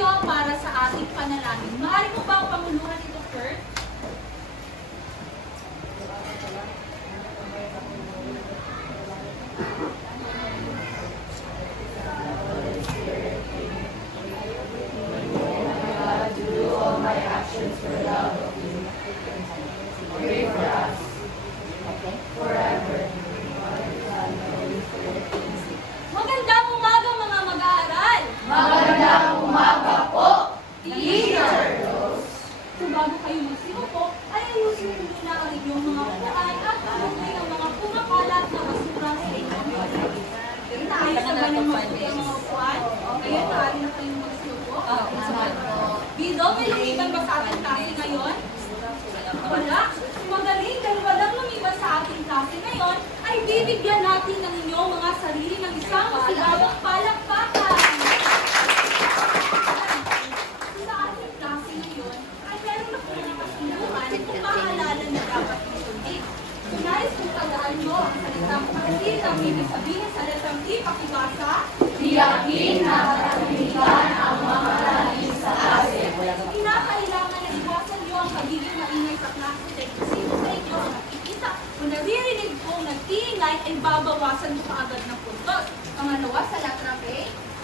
kayo para sa ating panalangin. Maaari mo ba ang panguluhan ito, Kurt? Magandang umaga mga mag-aaral! Magandang umaga po, Teacher! So bago kayo magsiupo, ay ayusin niyo muna ang inyong mga upuan at talunin ang mga kumakalat na basura sa inyong balik. Naayos na ba ng mga upuan? Ngayon, maaari na kayong magsiupo? Bido, may lumiban ba sa ating klase ngayon? Wala. Magaling dahil walang lumiban sa ating klase ngayon, ay bibigyan natin ng inyong mga sarili ng isang masigawang palakpakan. Sa ating klase ngayon, ay meron na po mga kasunduan kung paalala na dapat isundin. Tunais kung tandaan mo ang salitang kasi ang ibig sabihin sa letrang D, pakibasa. tiyakin na katahimikan ang mga laging sa klase. Kinakailangan na iwasan niyo ang pagiging maingay sa klase dahil kung sino sa inyo ang nakikita o naririnig kong nag-iingay ay babawasan mo kaagad ng puntos. Pangalawa sa letrang A,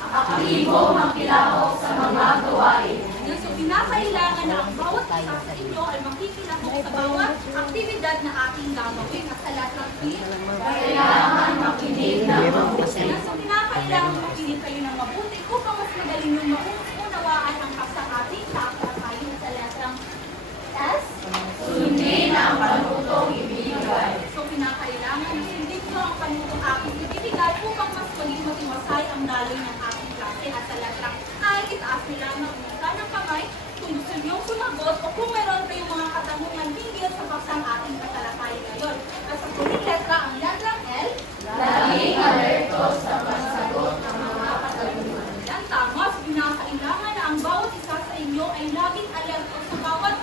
Aktibo makilahok sa mga gawain. so kinakailangan na ang bawat isa sa inyo ay makikilahok sa bawat aktibidad na ating gagawin. At sa letrang B, Kailangan makinig ng mabuti. so kinakailangan makinig kayo ng mabuti upang mas magaling yung maunawaan ang paksang ating tayo sa letrang S. Sundin ang panutong ibigay. So, kinakailangan na sundin nyo ang panutong aking ibibigay upang mas maging matiwasay ang daloy ng aking klase. At sa letrang I, itaas nyo lamang ang kanang kamay kung gusto nyo sumagot o kung meron kayong mga katanungan hinggil sa paksang ating katalakayan ngayon. At sa huling letra, ang letrang L, Laging alerto sa pagsagot ng mga katanungan. yan tama. So, kinakailangan na ang bawat isa sa inyo ay laging alerto sa bawat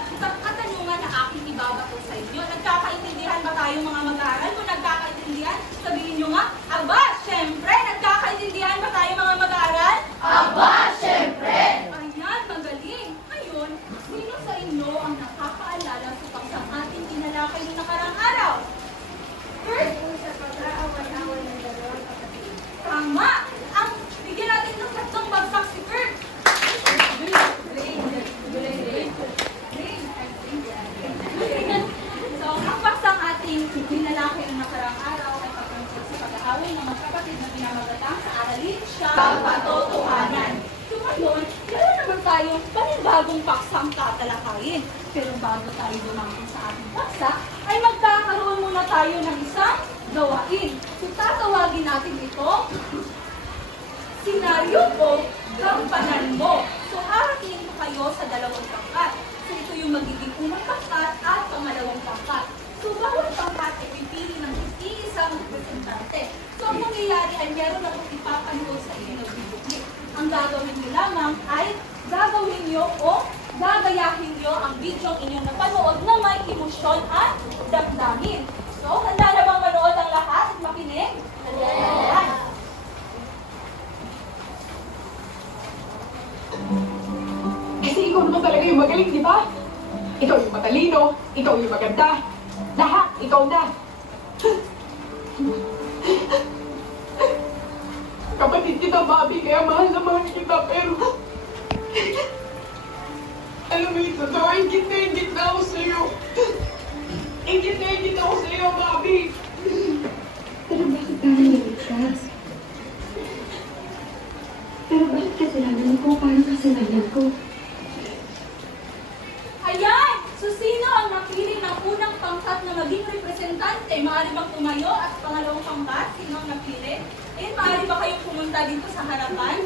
katanungan na aking ibabato sa inyo. Nagkakaintindihan ba tayo mga mag-aaral? Kung nagkakaintindihan, sabihin nyo nga, aba, syempre, nagkakaintindihan ba tayo mga mag-aaral? Aba, syempre! Ayan, magaling. Ngayon, sino sa inyo ang nakakaalala sa paksang ating tinalakay noong nakarang araw? First, tama. Ang bigyan natin ng tatlong bagsak si Kurt. So, ang paksang ating tinalakay noong nakarang araw ay patungkol sa pag-aaway ng magkapatid na pinamagatang sa aralin siya ang patotohanan. So ngayon, meron naman tayong panibagong paksang tatalakayin. Pero bago tayo dumangin sa ating paksa, ay magkakaroon muna tayo ng isang gawain. So tatawagin natin ito, senaryo ko, gampanan mo. So harating ko kayo sa dalawang pangkat. So ito yung magiging unang pangkat at pangalawang pangkat. So bawat pangkat ay pipili ng isang representante. So ang mangyayari ay meron akong ipapanood sa inyo ng video clip. Ang gagawin niyo lamang ay gagawin niyo o gagayahin niyo ang video inyong napanood na may emosyon at damdamin. So, handa na bang manood ang lahat at makinig? Handa! Kasi ikaw naman talaga yung magaling, di ba? Ikaw yung matalino, ikaw yung maganda. Lahat, ikaw na. Kapatid kita, Bobby, kaya mahal na mahal kita, pero... Alam mo yung totoo, ingit na ako sa'yo. Ingit ako sa'yo, Bobby. Pero bakit tayo naligtas? Pero bakit kasalanan ko? Parang kasalanan ko. Ayan! So, sino ang napili ng unang pangkat na maging representante? Maaari bang tumayo at pangalawang pangkat? Sino ang napili? Ayan, maaari ba kayong pumunta dito sa harapan?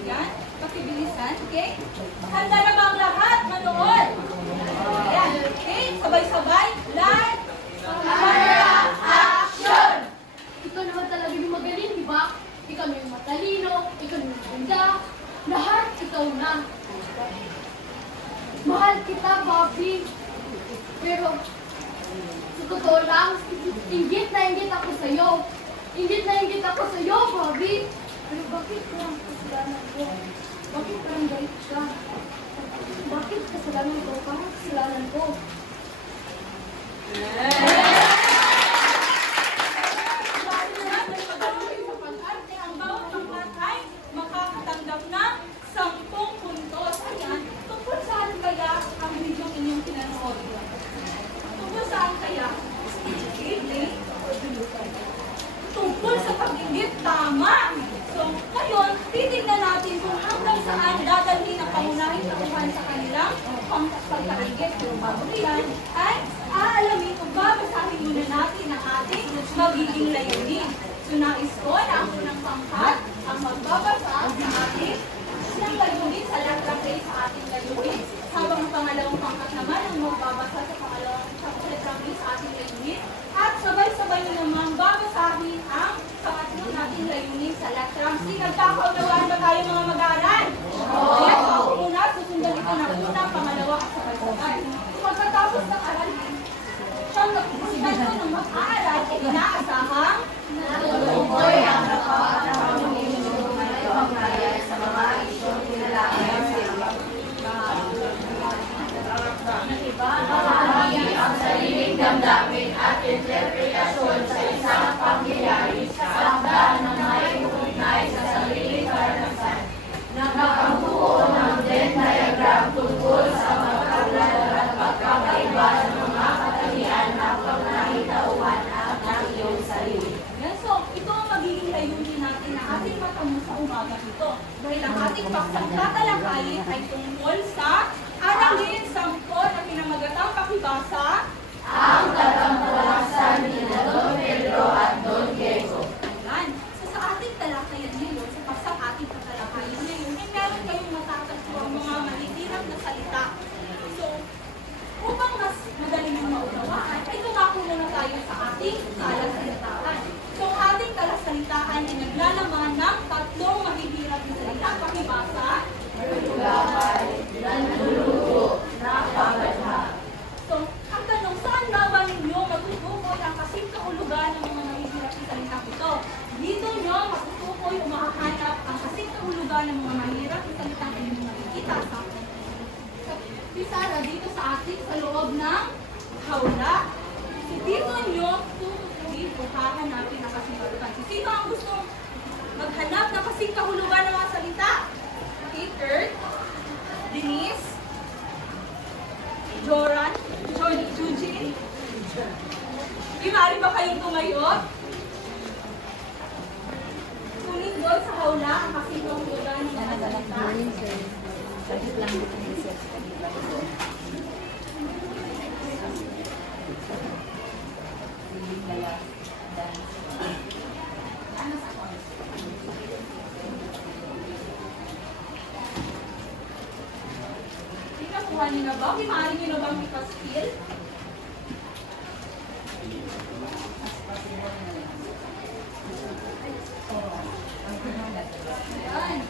Ayan, pakibilisan, okay? Handa na ba ang lahat? Manood! Ayan, okay? Sabay-sabay. Live! Camera, action! Ikaw naman talaga yung magaling, di ba? Ikaw na yung matalino, ikaw na yung ganda, lahat ikaw na. Mahal kita, Bobby. Pero, sa totoo lang, inggit na inggit ako sa'yo. Inggit na inggit ako sa'yo, Bobby. Pero bakit parang kasalanan ko? Bakit parang galit siya? Bakit kasalanan ko? Parang kasalanan ko. Dahil na nagpagaling sa pag-arte, ang bawat pangkat ay makakatanggap ng 10 puntos. Ayan, tungkol saan kaya ang video inyong pinanood? Tungkol saan kaya? Reading or dulutan? Tungkol sa pag-ingit, tama! So, ngayon, titignan natin kung hanggang saan dadalhin ang pangunahing tauhan sa kanilang pagkaingit. Pero bago yan, ay aalamin kung babasahin muna natin ang ating magiging layunin. So, nais ko na ang unang pangkat ang magbabasa sa ating ng layunin sa letra A sa ating layunin. Habang ang pangalawang pangkat naman ang magbabasa sa pangalawang sa letra B sa ating layunin. At sabay-sabay na naman babasahin ang pangatlong nating layunin sa letra C. Nagkakaunawaan ba tayo mga mag-aaral? Yes, ako muna, susundan ito ng una, pangalawa at sabay-sabay. Pagkatapos ng aralin, siyang napupunan ko ng mag-aaral ay inaasahang Natutukoy ang napakatapang sa mga isyong kinalaman sa bahagi ang sariling damdamin at interpretasyon sa isang pangyayari sa hanggan na may ugnay sa sariling karanasan. Nakabuo ng Venn diagram tungkol sa magkakaroon at pagkakaiba ng mga katangian na pangnahitauhan ng iyong sarili. Yan, so, ito ang magiging layunin natin na ating matamo sa umaga ito. Dahil ang ating paksang tatalakayin ay tungkol sa aralin 10 na pinamagatang pakibasa. Ang katampuasan ni Don Pedro at Don Diego. Yan. So, sa ating talakayan ngayon, sa paksang ating tatalakayan ngayon, ay meron kayong matatagpuan mga malililang na salita. So, upang mas madali mong maunawaan, ay tumako muna tayo sa ating talasalitaan. So, ang ating talasalitaan ay naglalaman ng 3 mahihirap na salita. Pakibasa. Gabay, nanlulugo, napabadha. So, ang tanong, saan nga ba ninyo matutukoy ang kasing kahulugan ng mga mahihirap na salitang ito? Dito nyo matutukoy o makahanap ang kasing kahulugan ng mga mahihirap na salitang inyong makikita sa pisara dito sa ating sa loob ng hawla. So, dito nyo tutukoy o hahanapin ang kasing kahulugan. So, sino ang gustong maghanap ng kasing kahulugan ng mga salita? Okay, Kurt, Denise, Joran, Eugene. Maaari ba kayong tumayo? Kunin doon sa hawla ang kasing kahulugan ng mga salita. Nakuha niyo na ba? Maaari niyo na bang ipa-skill? Ayan.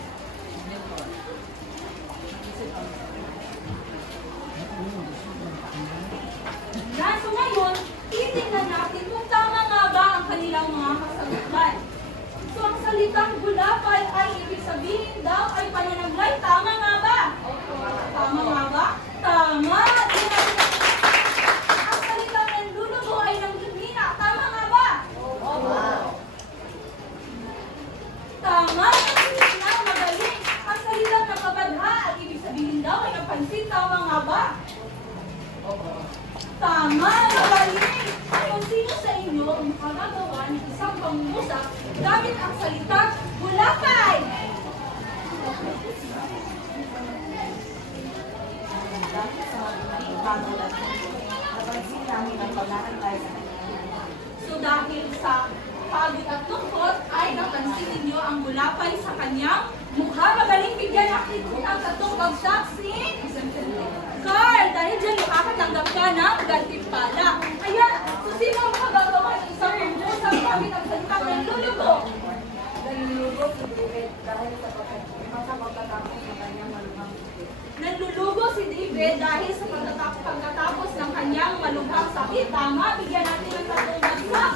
Yan. So ngayon, titingnan natin kung tama nga ba ang kanilang mga kasagutan. So ang salitang gulapay ay ibig sabihin daw ay pananaglay. Tama nga ba? Tama nga ba? Tama! Ang salitang nanlulugo ay nanghihina. Tama nga ba? Tama! Nanghihina, magaling! Ang salitang napabadha at ibig sabihin daw ay napansin. Tama nga ba? Tama! Magaling! Kung sino sa inyo ang makagagawa ng isang pangungusap gamit ang salitang gulapay? So dahil sa pagod at lungkot ay napansin ninyo ang gulapay sa kanyang mukha. Magaling bigyan natin ang 3 bagsak si Carl. Dahil dyan makakatanggap ka ng gantimpala. Ayan, so sino ang makagagawa ng isang pangungusap gamit ang salitang nanlulugo? Nanlulugo si David dahil sa pagkatapos ng kanyang malumang sakit. Nanlulugo si David dahil sa pagkatapos ng kanyang malubhang sakit. Tama, bigyan natin ng 3 bagsak.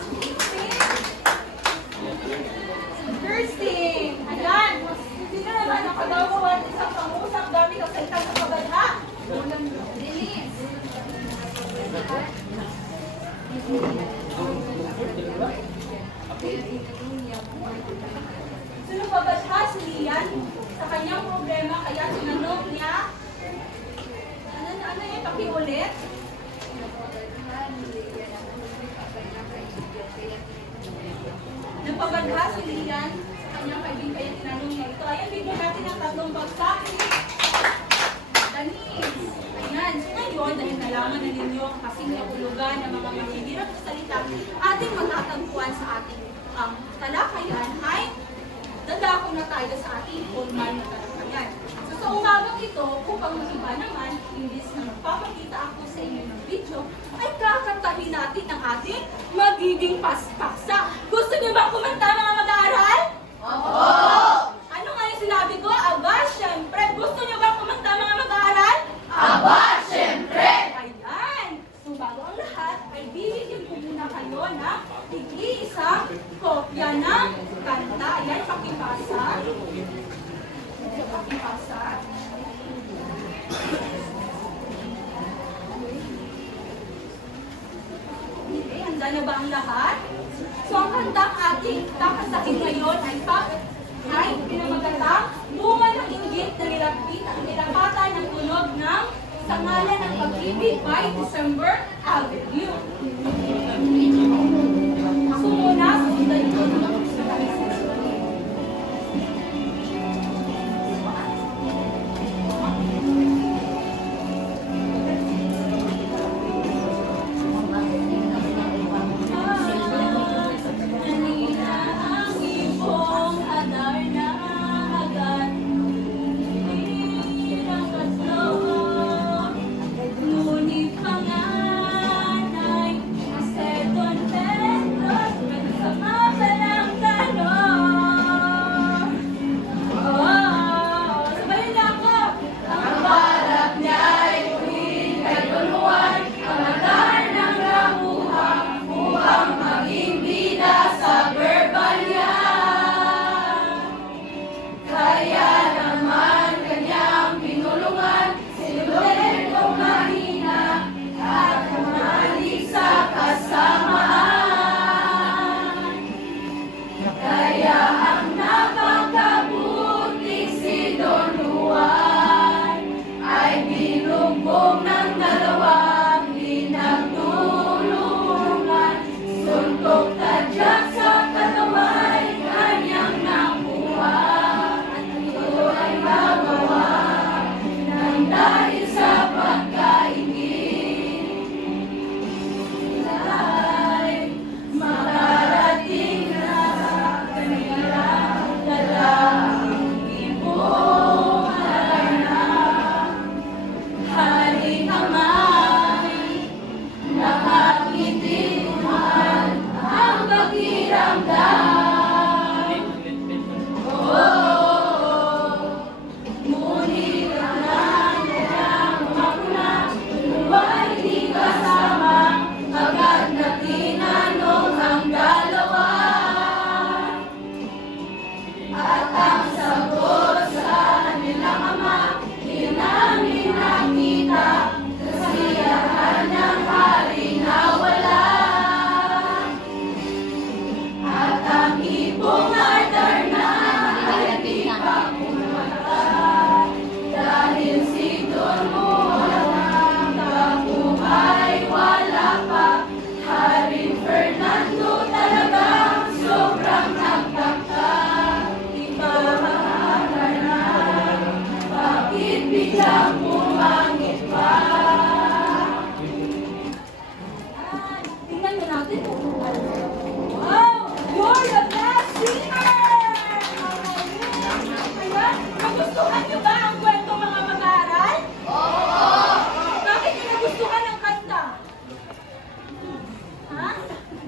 Kirstin! Ano pagsakit. Danis. Ayan. So ngayon, dahil nalaman na ninyo ang kasing kahulugan ng mga mahihirap na salita, ating matatagpuan sa ating talakayan ay dadako na tayo sa ating formal na talakayan. So sa umagang ito, upang mag-iba naman, imbis na magpapakita ako sa inyo ng video, ay kakantahin natin ang ating magiging paspaksa. Gusto niyo ba kumanta mga mag-aaral? Oo! Ano nga yung sinabi ko? Aba, syempre. Gusto niyo ba kumanta mga mag-aaral? Aba, syempre! Ayan! So bago ang lahat, ay bibigyan ko muna kayo ng tig-iisang kopya ng kanta. Ayan, pakipasa. Pakipasa. Okay, handa na ba ang lahat? So ang kantang ating kakasakin ngayon ay pinamagatang bunga ng inggit na nilapatan ng tunog ng Sa Ngalan ng Pag-ibig by December Avenue. So muna, sundan ko ngunit panganay, Macedon Petros, sama pa lang tanong. Oh, sabayin niyo ako. Ang balak niya ay tuwing kay Don Juan, pamatar ng ramuhang upang maging bida sa verbal niya. Kaya naman kanyang pinulungan, sinulentong mahina at kumalik sa kasamaan. Kaya ang napakabuting si Don Juan ay binugbog ng dalawang pinagtulungan. Suntok tadyak sa katawan, kanyang nakuha. At ito ay magawa ng dahil sa pagkaingin. Ay makarating na sa kanilang lalangin pong harana. Haring Amay, nakakitinuhan ang pakiramdam. Ngunit ang kanyang makuna, buhay di kasama, agad na tinanong ang dalawa. At ang sagot sa kanilang ama, di namin nakita, kasiyahan ng hari na wala. At ang ibong ardar na ay di pa kumata, dahil si Don Juan tagumpay wala pa. Haring Fernando talagang sobrang nagtaka. Ipapahala na, bakit biglang pumangit pa? Tingnan mo natin kung wow! You're the best singer! Ayan, nagustuhan niyo ba ang kwento mga mag-aaral? Oo! Bakit niyo nagustuhan ang kanta? Ha?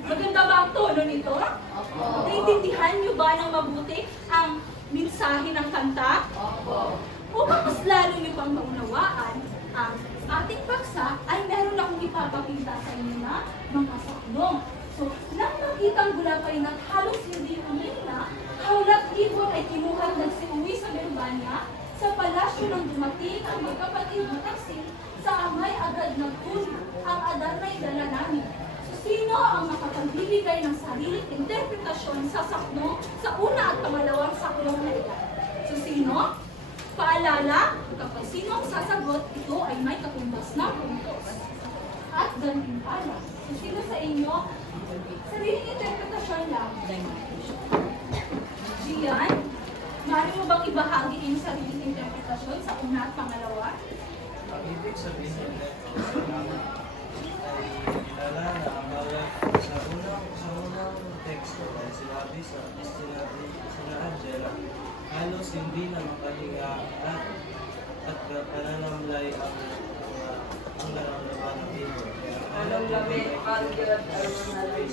Maganda ba ang tono nito? Opo. Naintindihan niyo ba ng mabuti ang mensahe ng kanta? Opo. Upang mas lalo niyo pang maunawaan ang ating paksa, ay meron akong ipapakita sa inyo na mga sakdong. So, nang makitang gulapay na halos hindi umina, hawlat ibon ay kinuha nagsiuwi sa Birmania. Sa palasyo nang dumating ang magkapatid na taksil, sa amay agad nagtulog ang adarnay dala namin. So, sino ang makapagbibigay ng sariling interpretasyon sa sakdong sa una at pangalawang sakdong na ilan? So, sino? Paalala, kapag sino ang sasagot, ito ay may katumbas na puntos. At ganun pala. So, sino sa inyo? Sariling interpretasyon lang. Gian, maaari mo bang ibahagi yung sariling interpretasyon? partisipasyon sa una at pangalawa? Ang ibig sabihin nito ay kilala na ang bawat sa unang teksto ay sinabi sina Angela, halos hindi na makahinga at pananamlay ang nararamdaman ng ibo. Pananamlay Angela at Armanalay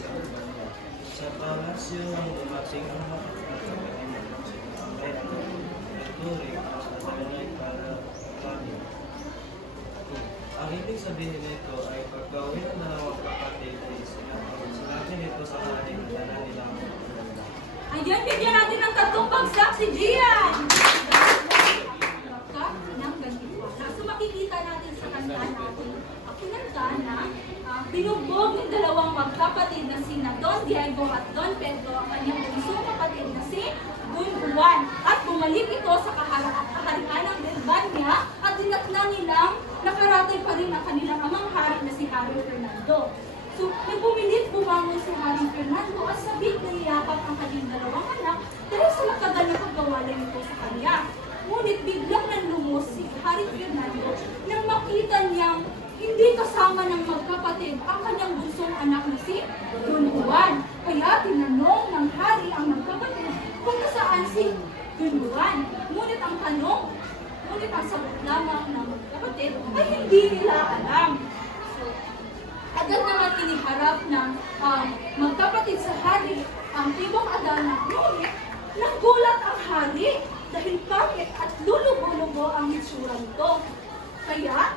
sa palasyo ng dumating ang mga kapatid ng sinasambay ang nagturing ang kasalanay para kami. Ang ibig sabihin nito ay paggawin ng dalawang kapatid ay sinabi nito sa hari na dala nilang maganda. Ayan, bigyan natin ng tatlong bagsak si Gian! Ka ng gantimpala. So makikita natin sa kanta natin, kinanta na binugbog ng dalawang magkapatid na sina Don Diego at Don Pedro ang kanyang bunsong kapatid na si Don Juan. At bumalik ito sa kaharian ng Albania at dinatna nilang nakaratay pa rin ang kanilang amang hari na si Hari Fernando. So, nagpumilit bumangon si Hari Fernando at sabik na iyakap ang kanyang dalawang anak dahil sa matagal na pagkawalay nito sa kanya. Ngunit biglang nanlumos si Hari Fernando nang makita niyang hindi kasama ng magkapatid ang kanyang bunsong anak na si Don Juan. Kaya tinanong ng hari ang magkapatid kung nasaan si Don Juan. Ngunit ang sagot lamang ng magkapatid ay hindi nila alam. So, agad naman iniharap ng magkapatid sa hari ang tibok Adana. Ngunit nagulat ang hari dahil pangit at lulubo-lubo ang itsura nito. Kaya,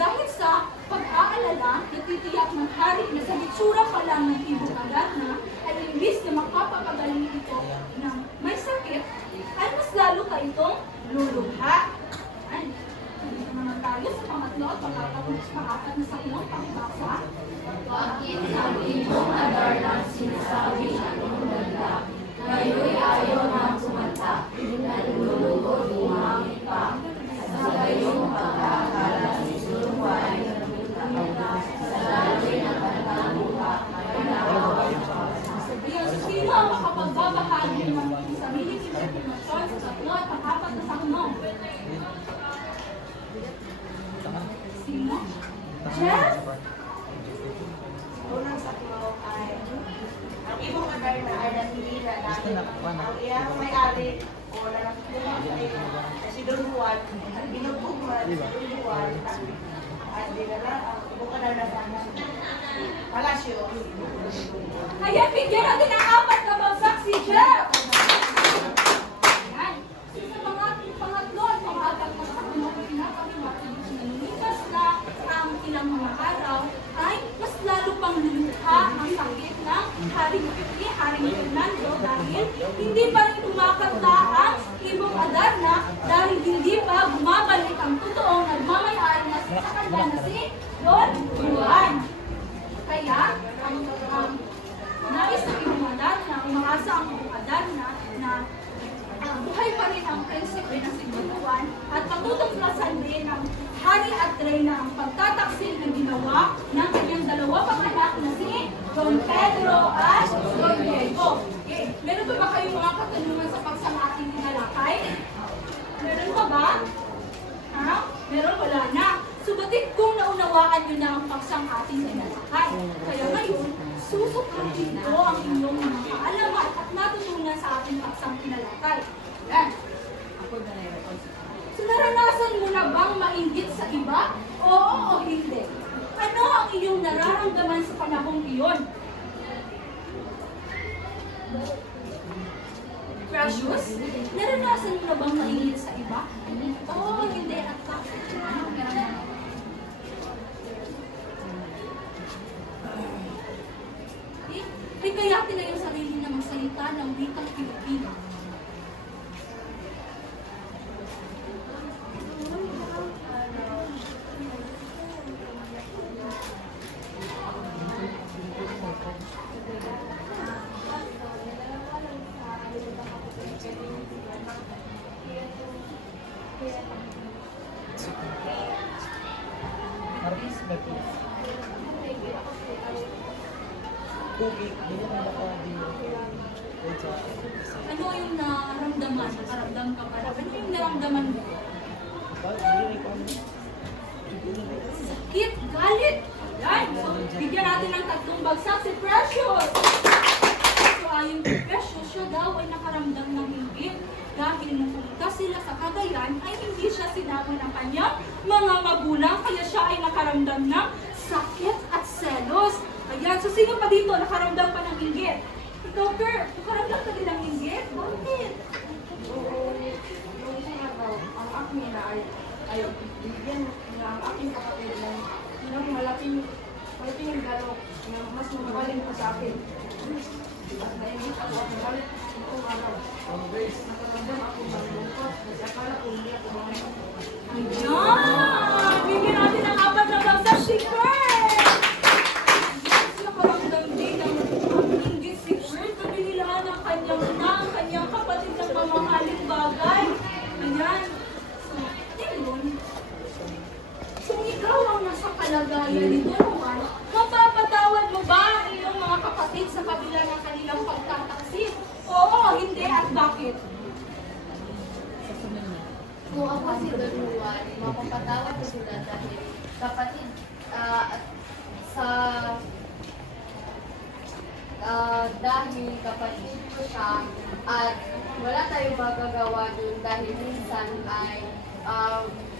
dahil sa pag-aalala, natitiyak ng hari na sa hitsura pa lang ng tibok Adana ay imbis na makapapagaling ito ng may sakit, ay mas lalo ka itong luluha. Ayan. Dito naman tayo sa pangatlo at pang-apat na saklong pakibasa. Bakit ang ibong adar ng sinasabi ang ganda? Ngayon'y ayaw nang kumanta, nalulugod umangit pa. Sa gayong pagkakala ni Suluan, sa lalo'y nakatang mukha, ay nakakapagpapasa. Ayan, so sino ang makapagbabahagi ng sarili impormasyon sa tatlo at pang-apat na saklong? Sino? Jeff? Unang saklaw ay ang ibong adar na ay nasilira dahil ang iyang may-ari o nanakuha ay si Don Juan at binubugman si Don Juan at dinala ang ibong adar na sa palasyo. Ayan, bigyan natin ang apat na bagsak si Jeff! Ayan. Sa mga pangatlo at pang-apat na saklong pinapakimaki, lumipas na ang ilang mga araw, ay mas lalo pang luluha ang sakit ng Haring Fernando dahil hindi pa rin kumakanta ang ibong Adarna dahil hindi pa bumabalik ang totoong nagmamayari na sa kanya na si Don Juan. Kaya, nais ng ibong Adarna, umaasa ang ibong Adarna na buhay pa rin ang prinsipe na si Don Juan at patutuklasan din ng hari at reyna ang pagtataksil na ginawa ng kanyang dalawa pang anak na si Don Pedro at Don Diego. Okay. Meron pa ba kayong mga katanungan sa pagsang ating tinalakay? Meron pa ba? Ha? Meron, wala na. Subatit kung naunawaan nyo na ang pagsang ating tinalakay. Kaya ngayon, susukatin ko ang inyong mga kaalaman at natutunan sa ating pagsang tinalakay. Yan. So naranasan mo na bang mainggit sa iba? Oo o hindi? Ano ang iyong nararamdaman sa panahong iyon? Precious, naranasan mo na bang mainggit sa iba? Oo, hindi. At bakit? Ay kaya tinayong sarili na magsalita ng wikang Pilipino. Ano yung nakaramdaman ka ba nararamdaman mo? Sakit, galit. Yan. So, bigyan natin ng 3 bagsak si Precious. So, ayon kay Precious, siya daw ay nakaramdam ng inggit. Dahil nung pumunta sila sa Cagayan, ay hindi siya sinama ng kanyang mga magulang, kaya siya ay nakaramdam ng sakit at selos. Ayan, so sino pa dito nakaramdam pa ng inggit? Ikaw, Kurt, nakaramdam ka din ng inggit? Bakit? Yung isang araw, ang aking ina ay bigyan na ang aking kapatid ng malaking regalo na mas mamahalin pa sa akin. At naingit ako at galit itong araw. Nakaramdam ako ng lungkot kasi akala ko hindi ako mahal. Ayan! Bigyan natin ng 4 na bagsak si Kurt! Yes, nakaramdam din ng inggit si Kurt. Nabinilaan ang kanyang ina, ang kanyang kapatid ng mamahaling bagay. Ayan. So, yun. Kung ikaw ang nasa kalagayan nito naman, mapapatawad mo ba ang iyong mga kapatid sa kabila ng kanilang pagtataksil? Oo, hindi, at bakit? Kung ako si Don Juan, mapapatawad ko sila dahil kapatid dahil kapatid ko siya at wala tayong magagawa dun dahil minsan ay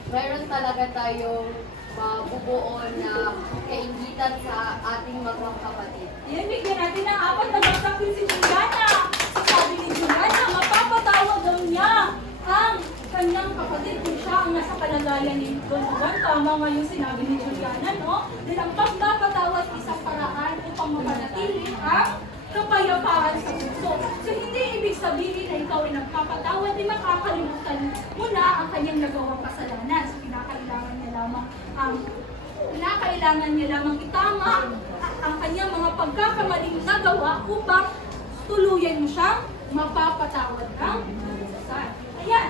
mayroon talaga tayong mabubuo na kaingitan sa ating mga kapatid. Yan, bigyan natin ng 4 na bagsak din si Juliana. Sabi ni Juliana, mapapatawad daw niya ang kanyang kapatid kung siya ang nasa kalagayan ni Don Juan. Tama nga yung sinabi ni Juliana, no? Dahil ang pagpapatawad isang paraan upang mapanatili ang kapayapaan sa puso. So, hindi ibig sabihin na ikaw ay nagpapatawad, di makakalimutan mo na ang kanyang nagawang kasalanan. So, kinakailangan niya lamang itama ang kanyang mga pagkakamaling nagawa upang tuluyan mo siyang mapapatawad ng dasal. Ayan.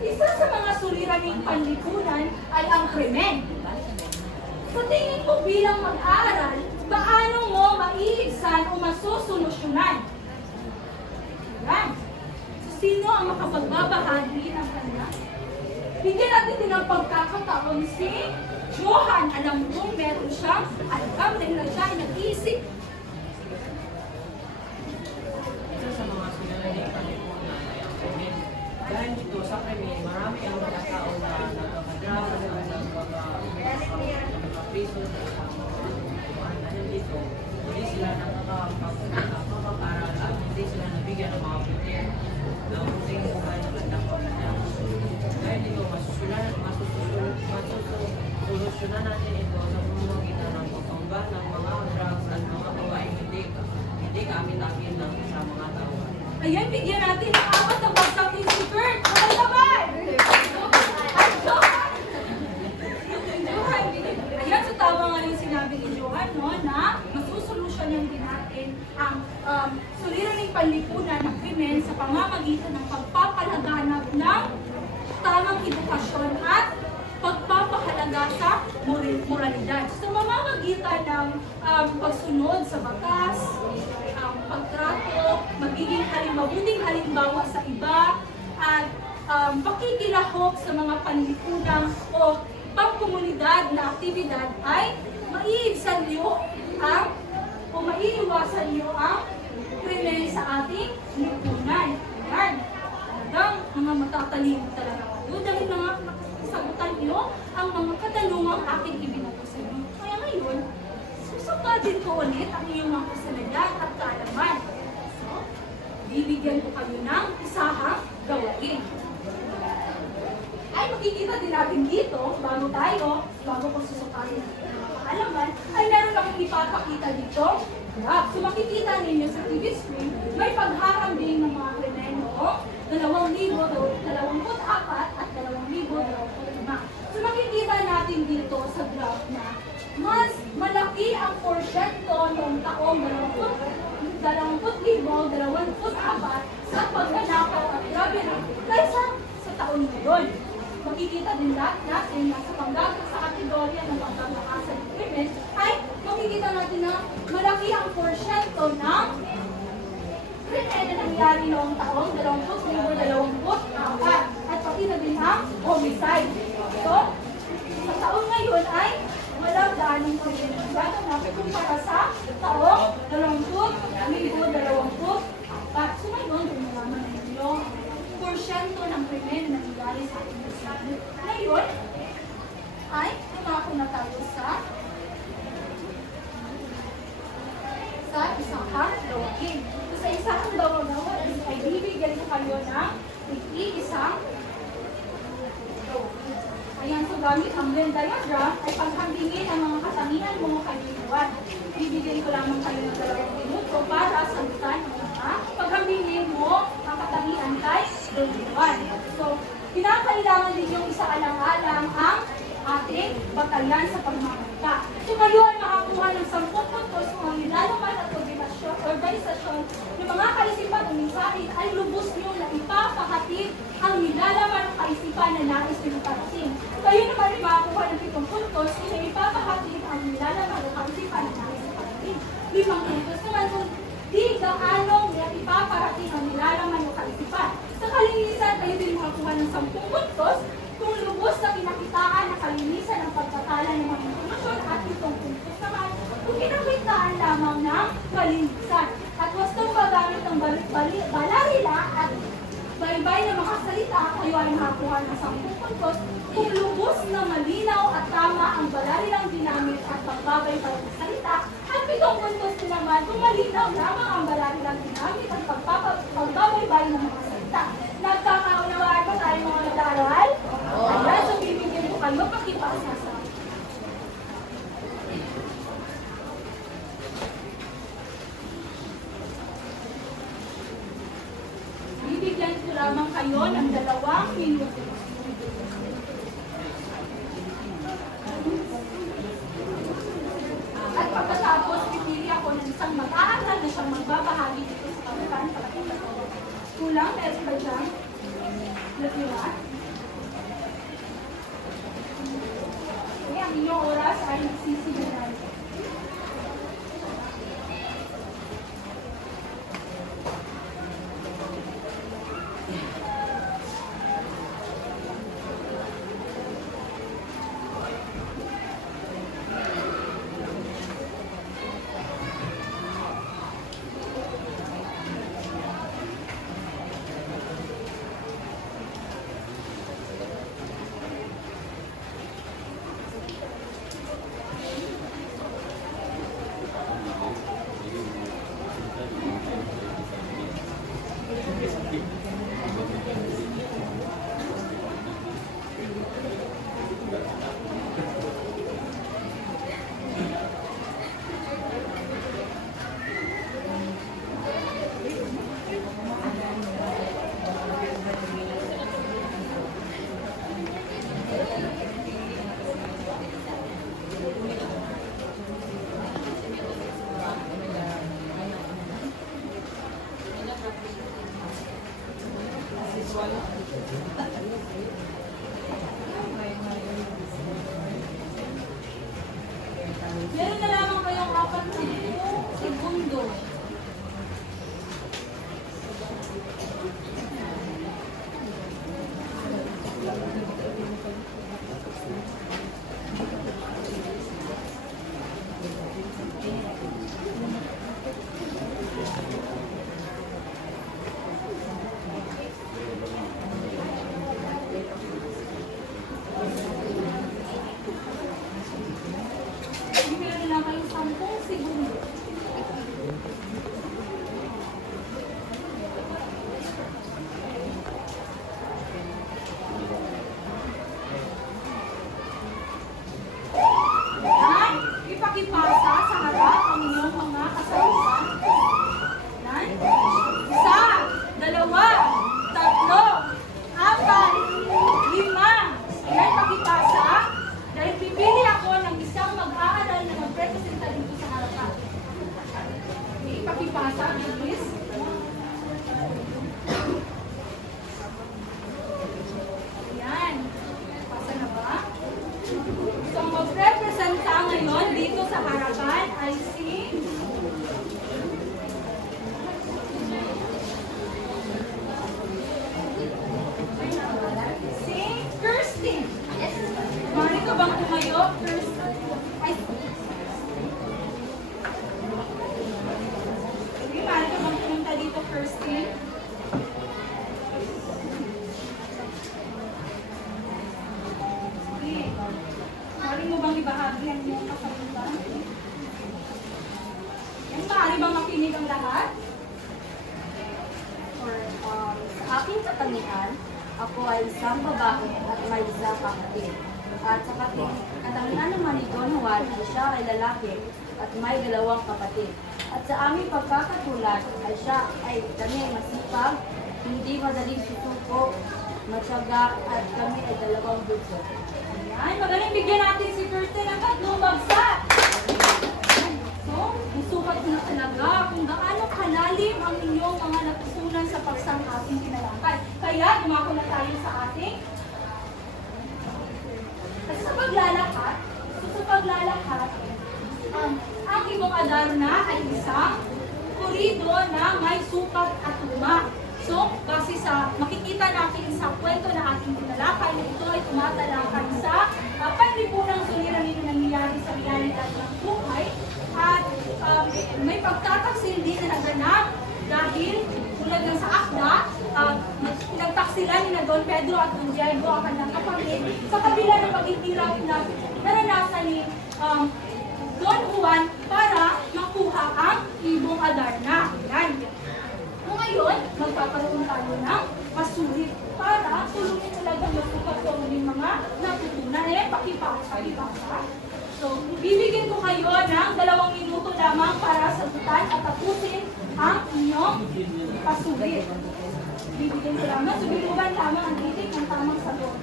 Isa sa mga suliraning panlipunan ay ang krimen. Sa tingin mo bilang mag-aaral, paano mo maiigsan o masusolusyonan? Ayan. So, sino ang makapagbabahagi ng kanya? Bigyan natin din ng pagkakataon si Johan. Alam mo, meron siyang alam dahil na siya ay nag-iisip. Isa sa mga sinalaling kalipunan ay ang krimen. Dahil dito sa krimen, marami ang mga tao na nagkakadrama sa mga prison dahil dito, hindi sila nakakapag-aral at hindi sila nabigyan ng mga putir na munting buhay ng kanyang pamilya. Dahil dito, masusolusyonan natin ito sa pamamagitan ng pagpamba ng mga drugs at mga gawain hindi kaamin-amin ng sa mga tao. Ayan, bigyan natin ng 4 na bagsak din si Kurt. Sabay-sabay! Ay, Johan! Johan, ayan, so tama nga yung sinabi ni Johan, no, na masusolusyonan din natin ang suliraning panlipunan ng krimen sa pamamagitan ng pagpapalaganap ng tamang edukasyon at pagpapahalaga sa moralidad. So, mamamagitan ng pagsunod sa batas, pagtrato, magiging mabuting halimbawa sa iba, at pakikilahok sa mga panlipunang o pangkomunidad na aktibidad ay maiibsan niyo o maiiwasan niyo ang krimen sa ating lipunan. Yan. Talagang mga matatalino talaga kayo dahil mga sagutan niyo ang mga katanungang aking ibinato sa inyo. Kaya ngayon, susukatin ko ulit ang iyong mga kasanayan at kaalaman. So, bibigyan ko kayo ng isahang gawain. Ay, makikita din natin dito, bago ko susukatin ang mga kaalaman, ay meron akong ipapakita dito. Yeah. So, makikita ninyo sa TV screen, may pagharambing ng mga krimen noong 2024 at 2025. So, makikita natin dito sa graph na mas malaki ang porsyento noong taong 2024 sa pagnanakaw at robbery kaysa sa taon ngayon. Makikita din natin na sa panggagas sa kategorya ng pagkakasal ng krimen ay makikita natin na malaki ang porsyento ng krimen na nangyari noong taong 2024 at pati porsyento ng krimen na nangyari sa ating bansa. Ngayon, ay lumako na tayo sa isang dawagin. So, sa isang dawagin ay bibigyan ko kayo ng isang dawagin. Ayan, so gamit ang Venn diagram ay paghambingin ang mga katangian mo kay Juan. Bibigyan ko lamang kayo ng 2 minuto para sagutan ang mga paghambingin mo ang katangian kay Juan. So, kinakailangan din yung isaalang-alang ang ating batayan sa pagmamalita. So ngayon, makakuha ng 10 puntos kung ang nilalaman at organisasyon ng mga kaisipan o mensahe ay lubos nyo na ipapahatid ang nilalaman ng kaisipan na nais nyo parating. Kayo naman ay makakuha ng 7 puntos kung ipapahatid ang nilalaman ng kaisipan na nais nyo parating. 5 puntos naman kung di gaano ipaparating ang nilalaman ng kaisipan. Sa kalinisan, kayo din makakuha ng 10 puntos kung lubos na pinakitaan ng kalinisan ang pagkatala ng mga informasyon at 7 puntos naman kung pinakitaan lamang ng kalinisan. At wastong magamit ng balarila at baybay na mga salita, kayo ay makakuha ng 10 puntos kung lubos na malinaw at tama ang balarilang ginamit at pagbabaybay ng salita. At 7 puntos din naman kung malinaw lamang ang balarilang ginamit at pagbabaybay ng mga salita. Nagkakaunawaan ba tayo mga nag-aaral? Ayan, so bibigyan ko kayo pakipasa sa bibigyan ko lamang kayo ng 2 minuto. At pagkatapos, pipili ako ng isang mag-aaral na siyang magbabahagi dito sa kamutan. Kulang, meron ba dyan? Natira? Okay, ang inyong oras ay nagsisimulan. Meron na lamang kayong 4 segundo. Bibigyan na lang kayong 10 segundo. ang iyong kasagutan? Maaari bang makinig ang lahat? Sa aking katangian, ako ay isang babae at may isang kapatid. At sa katangian naman ni Don Juan ay siya ay lalaki at may 2 kapatid. At sa aming pagkakatulad ay siya ay kami ay masipag, hindi madaling susuko, matyaga at kami ay 2 bunso. Ayan, magaling bigyan natin si Kirsten ng 3 bagsak. So, isukat ko na talaga kung gaano kalalim ang inyong mga natutunan sa paksang ating tinalakay. Kaya, dumako na tayo sa ating sa paglalakad, ang ibong Adarna ay isang kurido na may sukat at tuma. So, base sa makikita natin sa kwento na ating tinalakay na ito ay tumatalakay sa panlipunang suliranin na nangyayari sa realidad ng buhay at may pagtataksil din na naganap dahil tulad ng sa akda, pinagtaksilan ni na Don Pedro at Don Diego ang kanyang kapatid sa kabila ng pag-itirap na naranasan ni Don Juan para makuha ang ibong Adarna. Yan. Kung ngayon, magpaparoon tayo ng masulit para tulungin talaga masukat ko ang mga natutunan. Pakipasa. So, bibigyan ko kayo ng 2 minuto lamang para sagutan at tapusin ang inyong pasulit. Bibigyan ko lamang, subilugan lamang ang titik ng tamang sagot.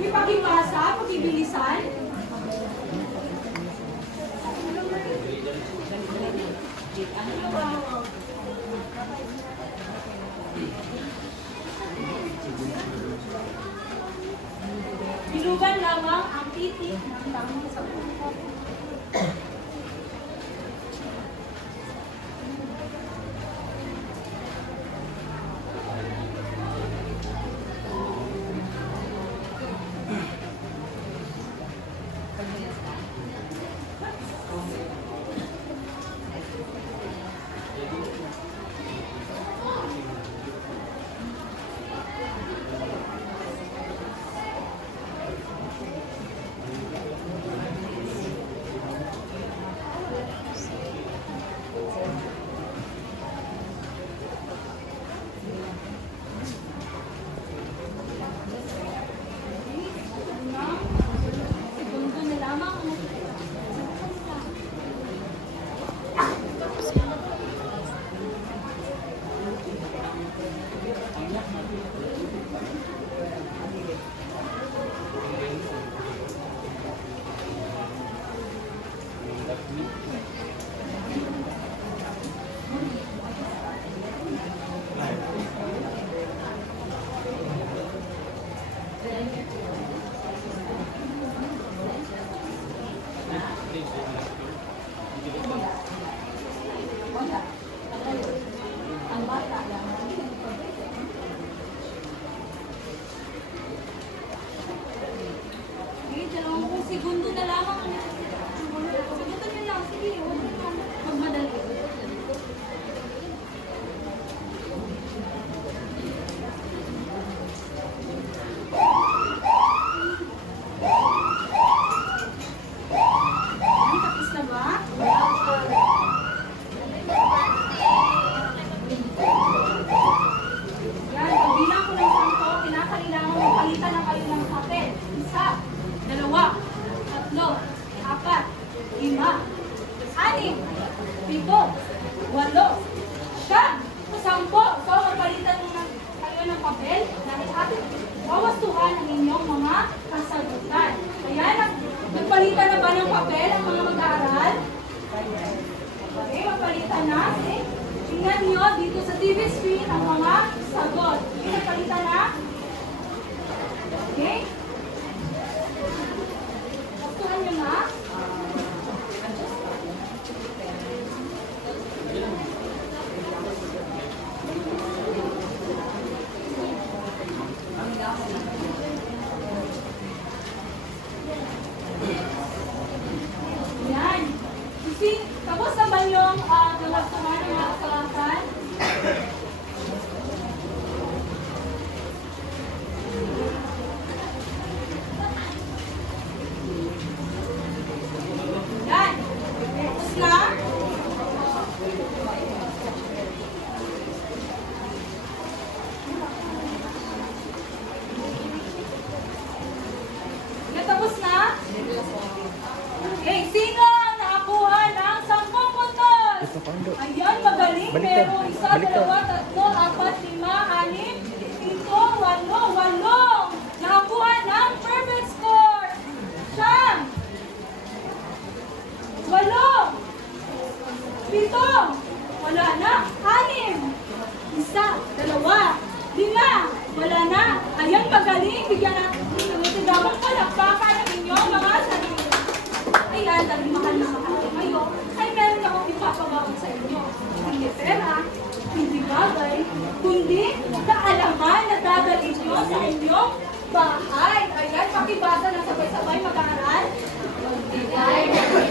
Ipakipasa, pakibilisan. Bilugan lamang ang titik ng tamang sagot. Segundo na lamang ang ang bata lang. Okay, 2 segundo na lamang ang sagutan nyo lang. Sige, huwag nyo lang magmadali. Tapos na ba? Yan, pagbilang ko ng 10, kinakailangan magpalitan na kayo ng papel. 1, 2, 3, 4, 5, 6, 7, 8, 9, 10. So, magpalitan mo na kayo ng papel dahil atin bawastuhan ang inyong mga kasagutan. Kaya, nagpalitan na ba ng papel ang mga mag-aaral? Okay, magpalitan na. Okay. Tingnan nyo dito sa TV screen ang mga sagot. Okay, nagpalitan na. Okay? Bastuhan nyo na. Yan. Tapos naman yung nalagtuman ng mga kalatan. dalawa, tatlo, apat, lima, anim, pito, walo, walong. Nakakuha ng perfect score. Siyam. Walo. Pito. Wala na. Anim. Isa, dalawa, lima. Wala na. Ayan, magaling. Bigyan natin ng sigabang palakpakan ng inyong mga sarili. Ayan, dahil mahal na mahal kayo, ay meron akong ipapagawa sa inyo. Hindi pera, hindi bagay, kundi kaalaman na dadalhin nyo sa inyong bahay. Ayan, pakibasa na sabay-sabay mag-aaral. Magbigay ng